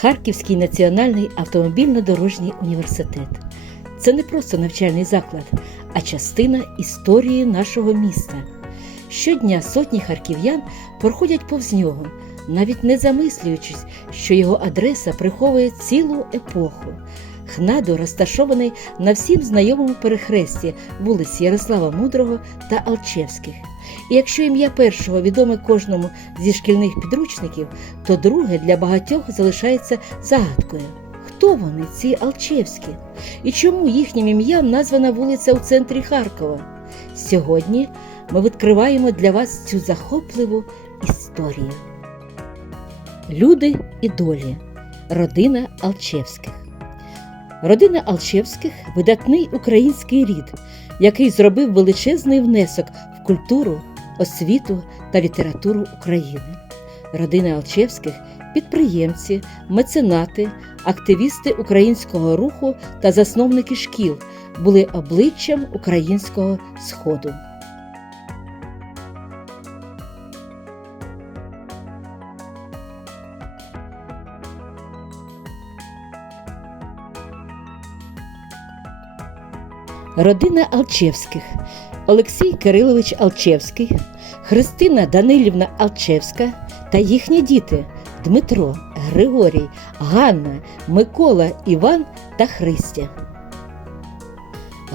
Харківський національний автомобільно-дорожній університет. Це не просто навчальний заклад, а частина історії нашого міста. Щодня сотні харків'ян проходять повз нього, навіть не замислюючись, що його адреса приховує цілу епоху. Хнадо розташований на всім знайомому перехресті вулиць Ярослава Мудрого та Алчевських. І якщо ім'я першого відоме кожному зі шкільних підручників, то друге для багатьох залишається загадкою. Хто вони, ці Алчевські? І чому їхнім ім'ям названа вулиця у центрі Харкова? Сьогодні ми відкриваємо для вас цю захопливу історію. Люди і долі. Родина Алчевських. Родина Алчевських видатний український рід, який зробив величезний внесок в культуру, освіту та літературу України. Родина Алчевських підприємці, меценати, активісти українського руху та засновники шкіл були обличчям українського сходу. Родина Алчевських Олексій Кирилович Алчевський, Христина Данилівна Алчевська та їхні діти Дмитро, Григорій, Ганна, Микола, Іван та Христя.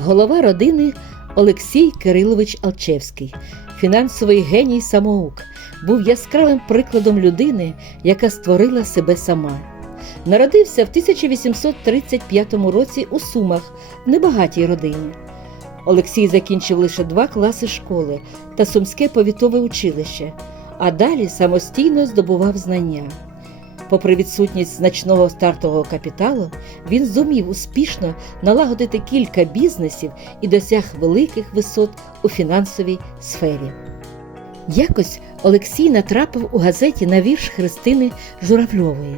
Голова родини Олексій Кирилович Алчевський, фінансовий геній самоук, був яскравим прикладом людини, яка створила себе сама. Народився в 1835 році у Сумах в небагатій родині. Олексій закінчив лише два класи школи та Сумське повітове училище, а далі самостійно здобував знання. Попри відсутність значного стартового капіталу, він зумів успішно налагодити кілька бізнесів і досяг великих висот у фінансовій сфері. Якось Олексій натрапив у газеті на вірш Христини Журавльової.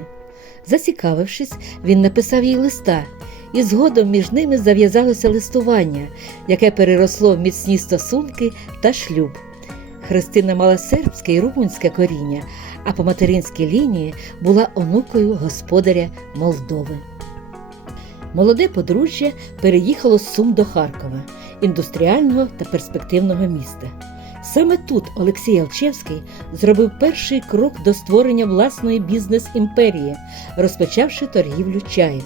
Зацікавившись, він написав їй листа, і згодом між ними зав'язалося листування, яке переросло в міцні стосунки та шлюб. Христина мала сербське і румунське коріння, а по материнській лінії була онукою господаря Молдови. Молоде подружжя переїхало з Сум до Харкова, індустріального та перспективного міста. Саме тут Олексій Алчевський зробив перший крок до створення власної бізнес-імперії, розпочавши торгівлю чаєм.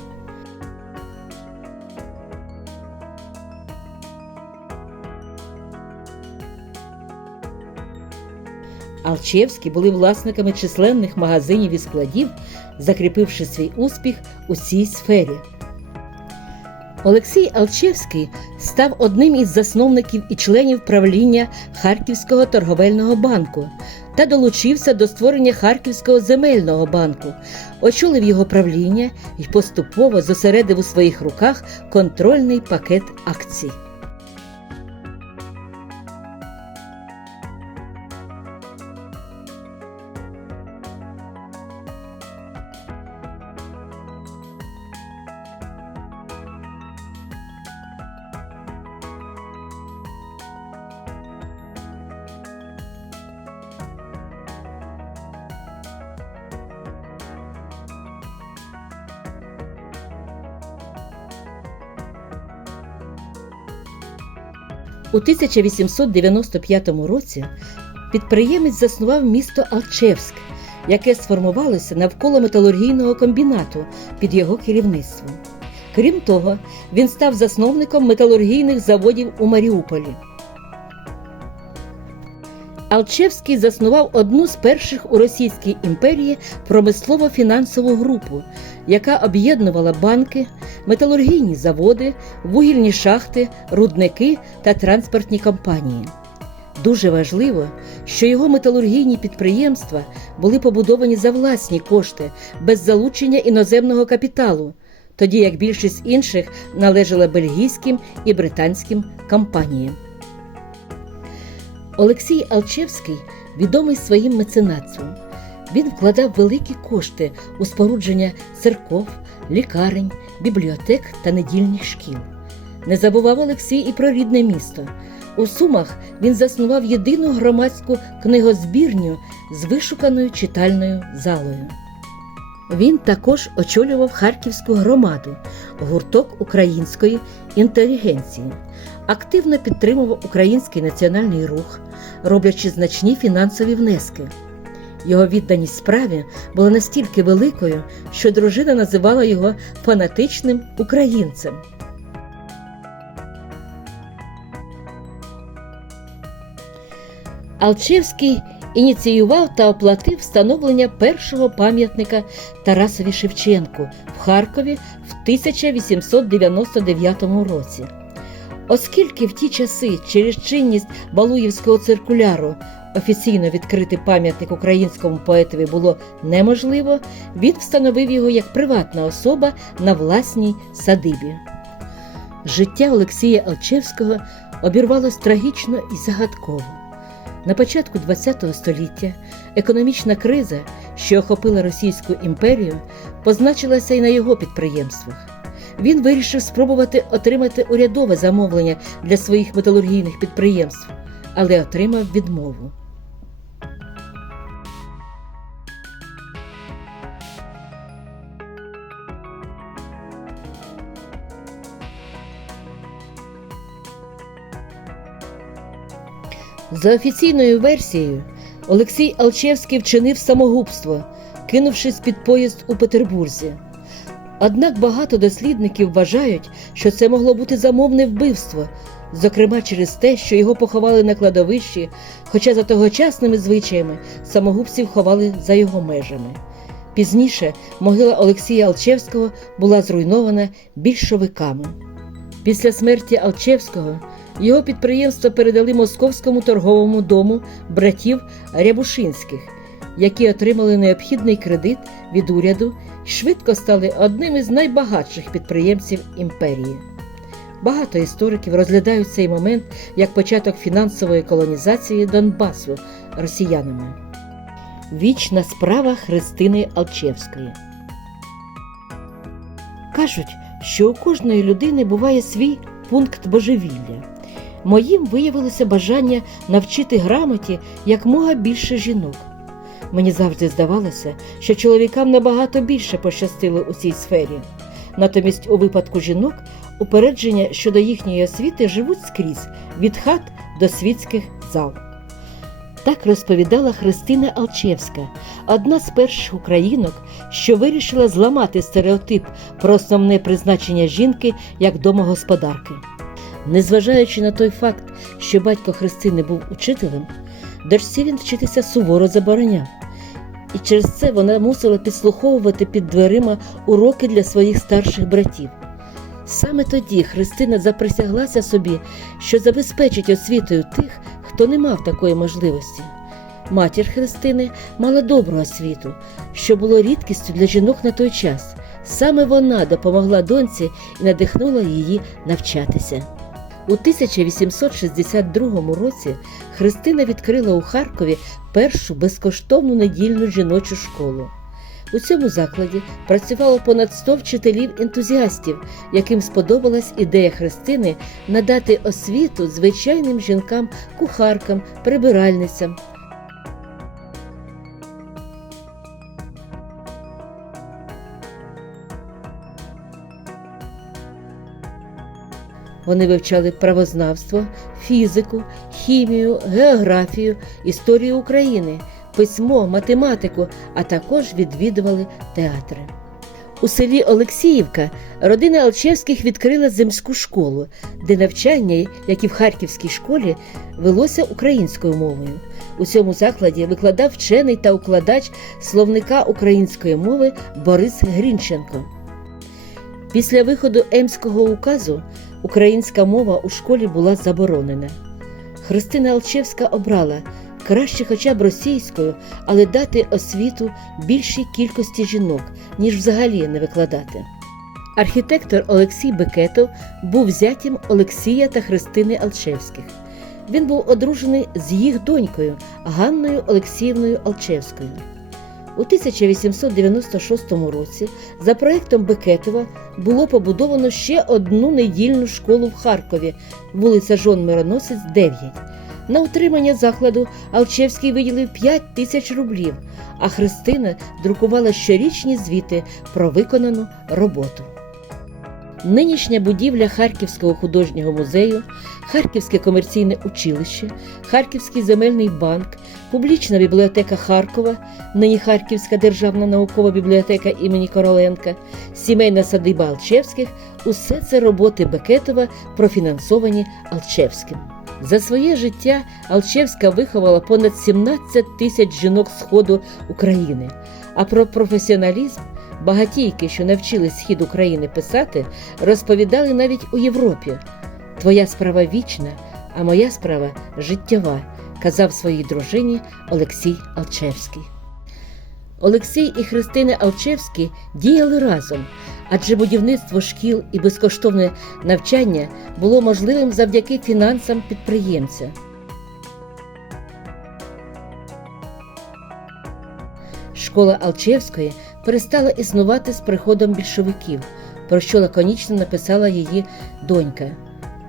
Алчевські були власниками численних магазинів і складів, закріпивши свій успіх у цій сфері. Олексій Алчевський став одним із засновників і членів правління Харківського торговельного банку та долучився до створення Харківського земельного банку, очолив його правління і поступово зосередив у своїх руках контрольний пакет акцій. У 1895 році підприємець заснував місто Алчевськ, яке сформувалося навколо металургійного комбінату під його керівництвом. Крім того, він став засновником металургійних заводів у Маріуполі. Алчевський заснував одну з перших у Російській імперії промислово-фінансову групу, яка об'єднувала банки, металургійні заводи, вугільні шахти, рудники та транспортні компанії. Дуже важливо, що його металургійні підприємства були побудовані за власні кошти без залучення іноземного капіталу, тоді як більшість інших належала бельгійським і британським компаніям. Олексій Алчевський відомий своїм меценатством. Він вкладав великі кошти у спорудження церков, лікарень, бібліотек та недільних шкіл. Не забував Олексій і про рідне місто. У Сумах він заснував єдину громадську книгозбірню з вишуканою читальною залою. Він також очолював Харківську громаду, гурток української інтелігенції, активно підтримував український національний рух, роблячи значні фінансові внески. Його відданість справі була настільки великою, що дружина називала його фанатичним українцем. Алчевський ініціював та оплатив встановлення першого пам'ятника Тарасові Шевченку в Харкові в 1899 році. Оскільки в ті часи через чинність Балуївського циркуляру офіційно відкрити пам'ятник українському поетові було неможливо, він встановив його як приватна особа на власній садибі. Життя Олексія Алчевського обірвалось трагічно і загадково. На початку ХХ століття економічна криза, що охопила Російську імперію, позначилася і на його підприємствах. Він вирішив спробувати отримати урядове замовлення для своїх металургійних підприємств, але отримав відмову. За офіційною версією, Олексій Алчевський вчинив самогубство, кинувшись під поїзд у Петербурзі. Однак багато дослідників вважають, що це могло бути замовне вбивство, зокрема через те, що його поховали на кладовищі, хоча за тогочасними звичаями самогубців ховали за його межами. Пізніше могила Олексія Алчевського була зруйнована більшовиками. Після смерті Алчевського його підприємство передали Московському торговому дому братів Рябушинських, які отримали необхідний кредит від уряду швидко стали одним із найбагатших підприємців імперії. Багато істориків розглядають цей момент як початок фінансової колонізації Донбасу росіянами. Вічна справа Христини Алчевської. Кажуть, що у кожної людини буває свій пункт божевілля. Моїм виявилося бажання навчити грамоті якмога більше жінок. Мені завжди здавалося, що чоловікам набагато більше пощастило у цій сфері. Натомість, у випадку жінок, упередження щодо їхньої освіти живуть скрізь від хат до світських зал. Так розповідала Христина Алчевська, одна з перших українок, що вирішила зламати стереотип про основне призначення жінки як домогосподарки. Незважаючи на той факт, що батько Христини був учителем, дочці він вчитися суворо забороняв. І через це вона мусила підслуховувати під дверима уроки для своїх старших братів. Саме тоді Христина заприсяглася собі, що забезпечить освітою тих, хто не мав такої можливості. Матір Христини мала добру освіту, що було рідкістю для жінок на той час. Саме вона допомогла доньці і надихнула її навчатися. У 1862 році Христина відкрила у Харкові першу безкоштовну недільну жіночу школу. У цьому закладі працювало понад 100 вчителів-ентузіастів, яким сподобалась ідея Христини надати освіту звичайним жінкам, кухаркам, прибиральницям. Вони вивчали правознавство, фізику, хімію, географію, історію України, письмо, математику, а також відвідували театри. У селі Олексіївка родина Алчевських відкрила земську школу, де навчання, як і в харківській школі, велося українською мовою. У цьому закладі викладав вчений та укладач словника української мови Борис Грінченко. Після виходу Емського указу українська мова у школі була заборонена. Христина Алчевська обрала краще хоча б російською, але дати освіту більшій кількості жінок, ніж взагалі не викладати. Архітектор Олексій Бекетов був зятім Олексія та Христини Алчевських. Він був одружений з їх донькою Ганною Олексіївною Алчевською. У 1896 році за проєктом Бекетова було побудовано ще одну недільну школу в Харкові, вулиця Жон Мироносець, 9. На утримання закладу Алчевський виділив 5 тисяч рублів, а Христина друкувала щорічні звіти про виконану роботу. Нинішня будівля Харківського художнього музею, Харківське комерційне училище, Харківський земельний банк, публічна бібліотека Харкова, нині Харківська державна наукова бібліотека імені Короленка, сімейна садиба Алчевських усе це роботи Бекетова, профінансовані Алчевським. За своє життя Алчевська виховала понад 17 тисяч жінок Сходу України. А про професіоналізм багатійки, що навчили схід України писати, розповідали навіть у Європі. Твоя справа вічна, а моя справа життєва, казав своїй дружині Олексій Алчевський. Олексій і Христина Алчевські діяли разом, адже будівництво шкіл і безкоштовне навчання було можливим завдяки фінансам підприємця. Школа Алчевської перестала існувати з приходом більшовиків, про що лаконічно написала її донька.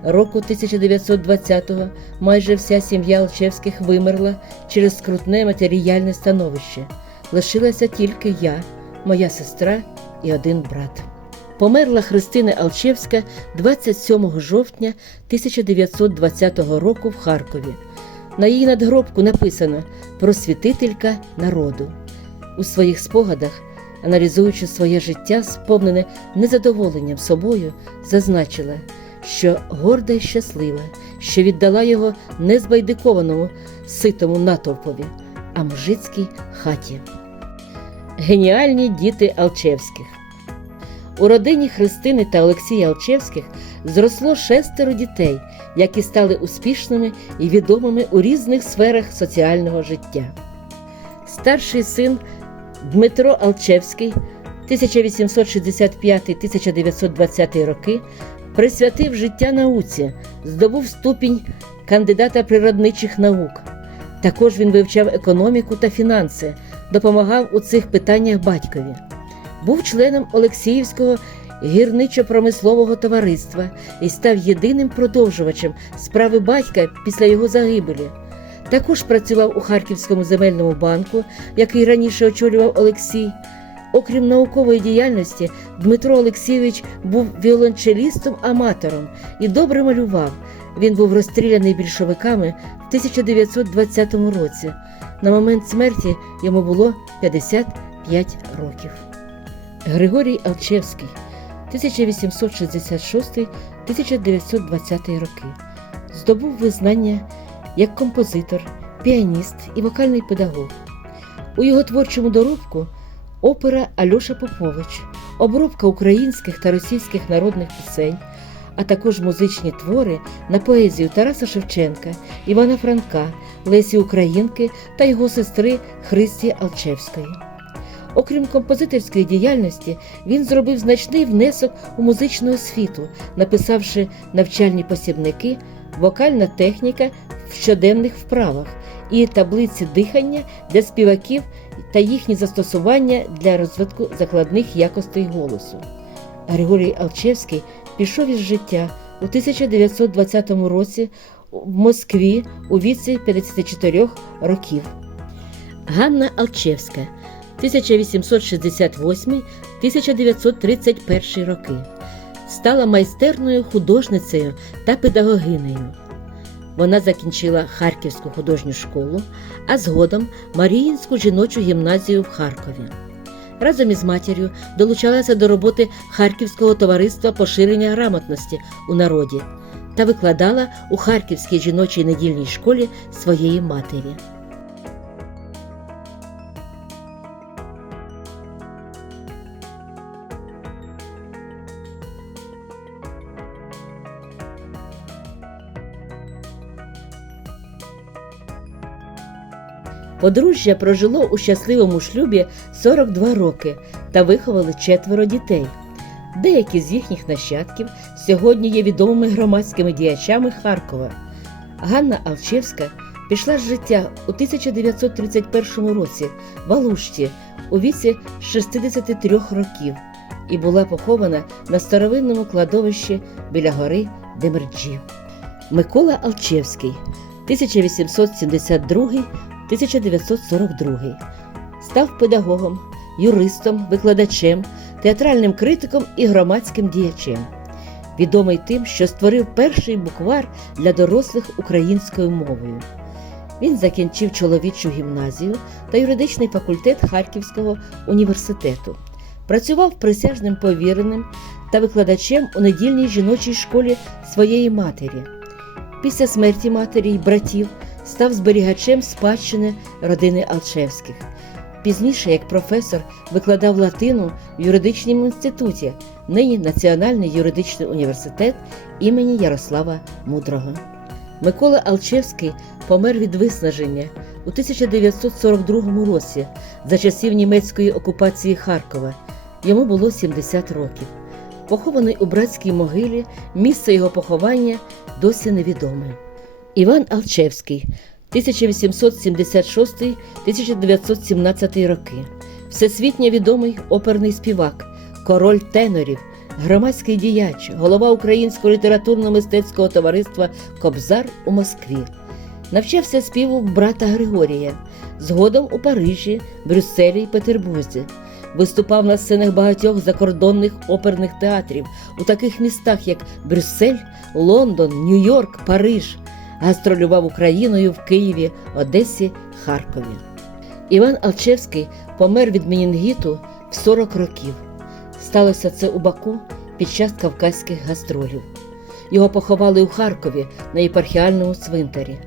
Року 1920-го майже вся сім'я Алчевських вимерла через скрутне матеріальне становище. Лишилася тільки я, моя сестра і один брат. Померла Христина Алчевська 27 жовтня 1920 року в Харкові. На її надгробку написано Просвітителька народу. У своїх спогадах, аналізуючи своє життя, сповнене незадоволенням собою, зазначила, що горда й щаслива, що віддала його не збайдикованому ситому натовпові, а мужицькій хаті. Геніальні діти Алчевських. У родині Христини та Олексія Алчевських зросло шестеро дітей, які стали успішними і відомими у різних сферах соціального життя. Старший син Дмитро Алчевський 1865-1920 роки присвятив життя науці, здобув ступінь кандидата природничих наук. Також він вивчав економіку та фінанси, допомагав у цих питаннях батькові. Був членом Олексіївського гірничо-промислового товариства і став єдиним продовжувачем справи батька після його загибелі. Також працював у Харківському земельному банку, який раніше очолював Олексій. Окрім наукової діяльності, Дмитро Олексійович був віолончелістом-аматором і добре малював. Він був розстріляний більшовиками в 1920 році. На момент смерті йому було 55 років. Григорій Алчевський 1866-1920 роки здобув визнання як композитор, піаніст і вокальний педагог. У його творчому доробку опера Альоша Попович, обробка українських та російських народних пісень, а також музичні твори на поезію Тараса Шевченка, Івана Франка, Лесі Українки та його сестри Христі Алчевської. Окрім композиторської діяльності, він зробив значний внесок у музичну освіту, написавши навчальні посібники, вокальна техніка в щоденних вправах і таблиці дихання для співаків та їхні застосування для розвитку закладних якостей голосу. Григорій Алчевський пішов із життя у 1920 році в Москві у віці 54 років. Ганна Алчевська 1868-1931 роки стала майстерною художницею та педагогинею. Вона закінчила Харківську художню школу, а згодом Маріїнську жіночу гімназію в Харкові. Разом із матір'ю долучалася до роботи Харківського товариства поширення грамотності у народі та викладала у Харківській жіночій недільній школі своєї матері. Подружжя прожило у щасливому шлюбі 42 роки та виховали четверо дітей. Деякі з їхніх нащадків сьогодні є відомими громадськими діячами Харкова. Ганна Алчевська пішла з життя у 1931 році в Алушті у віці 63 років і була похована на старовинному кладовищі біля гори Демерджі. Микола Алчевський 1872-1942. Став педагогом, юристом, викладачем, театральним критиком і громадським діячем. Відомий тим, що створив перший буквар для дорослих українською мовою. Він закінчив чоловічу гімназію та юридичний факультет Харківського університету. Працював присяжним повіреним та викладачем у недільній жіночій школі своєї матері. Після смерті матері й братів став зберігачем спадщини родини Алчевських. Пізніше, як професор, викладав латину в юридичному інституті, нині Національний юридичний університет імені Ярослава Мудрого. Микола Алчевський помер від виснаження у 1942 році за часів німецької окупації Харкова. Йому було 70 років. Похований у братській могилі, місце його поховання досі невідоме. Іван Алчевський 1876-1917 роки. Всесвітньо відомий оперний співак, король тенорів, громадський діяч, голова Українського літературно-мистецького товариства Кобзар у Москві. Навчався співу брата Григорія, згодом у Парижі, Брюсселі й Петербурзі. Виступав на сценах багатьох закордонних оперних театрів у таких містах, як Брюссель, Лондон, Нью-Йорк, Париж. Гастролював Україною в Києві, Одесі, Харкові. Іван Алчевський помер від менінгіту в 40 років. Сталося це у Баку під час кавказьких гастролів. Його поховали у Харкові на єпархіальному цвинтарі.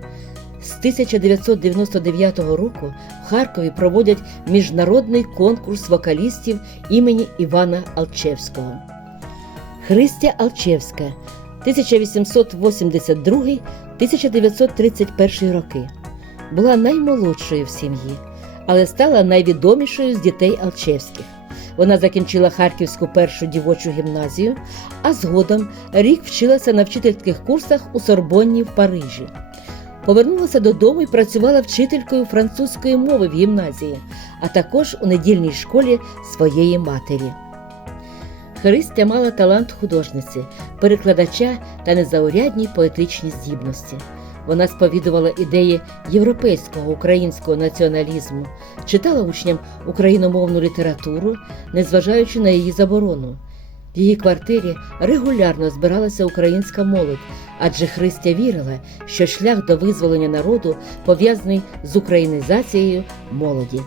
З 1999 року в Харкові проводять міжнародний конкурс вокалістів імені Івана Алчевського. Христя Алчевська 1882-1931 роки була наймолодшою в сім'ї, але стала найвідомішою з дітей Алчевських. Вона закінчила Харківську першу дівочу гімназію, а згодом рік вчилася на вчительських курсах у Сорбонні в Парижі. Повернулася додому і працювала вчителькою французької мови в гімназії, а також у недільній школі своєї матері. Христя мала талант художниці, перекладача та незаурядні поетичні здібності. Вона сповідувала ідеї європейського українського націоналізму, читала учням україномовну літературу, незважаючи на її заборону. В її квартирі регулярно збиралася українська молодь, адже Христя вірила, що шлях до визволення народу пов'язаний з українізацією молоді.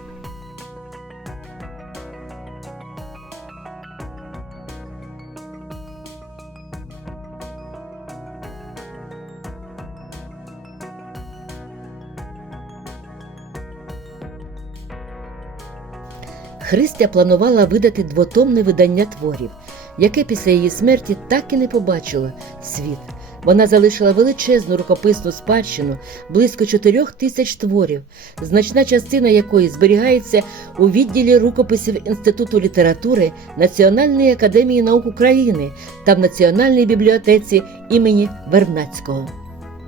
Христя планувала видати двотомне видання творів, яке після її смерті так і не побачило світ. Вона залишила величезну рукописну спадщину близько чотирьох тисяч творів, значна частина якої зберігається у відділі рукописів Інституту літератури Національної академії наук України та в Національній бібліотеці імені Вернацького.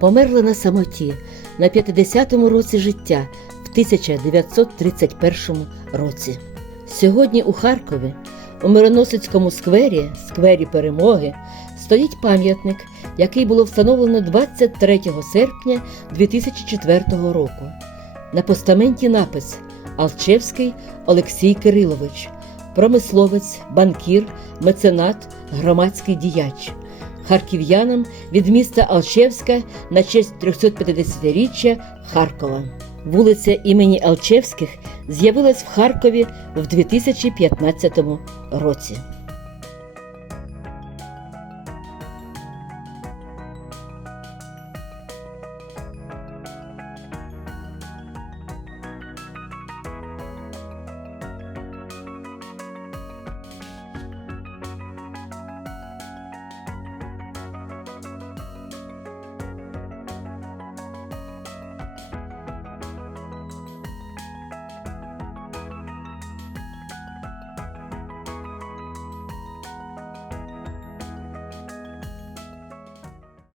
Померла на самоті на 50-му році життя в 1931 році. Сьогодні у Харкові, у Мироносицькому сквері, сквері Перемоги, стоїть пам'ятник, який було встановлено 23 серпня 2004 року. На постаменті напис Алчевський Олексій Кирилович, промисловець, банкір, меценат, громадський діяч. Харків'янам від міста Алчевська на честь 350-річчя Харкова. Вулиця імені Алчевських з'явилась в Харкові в 2015 році.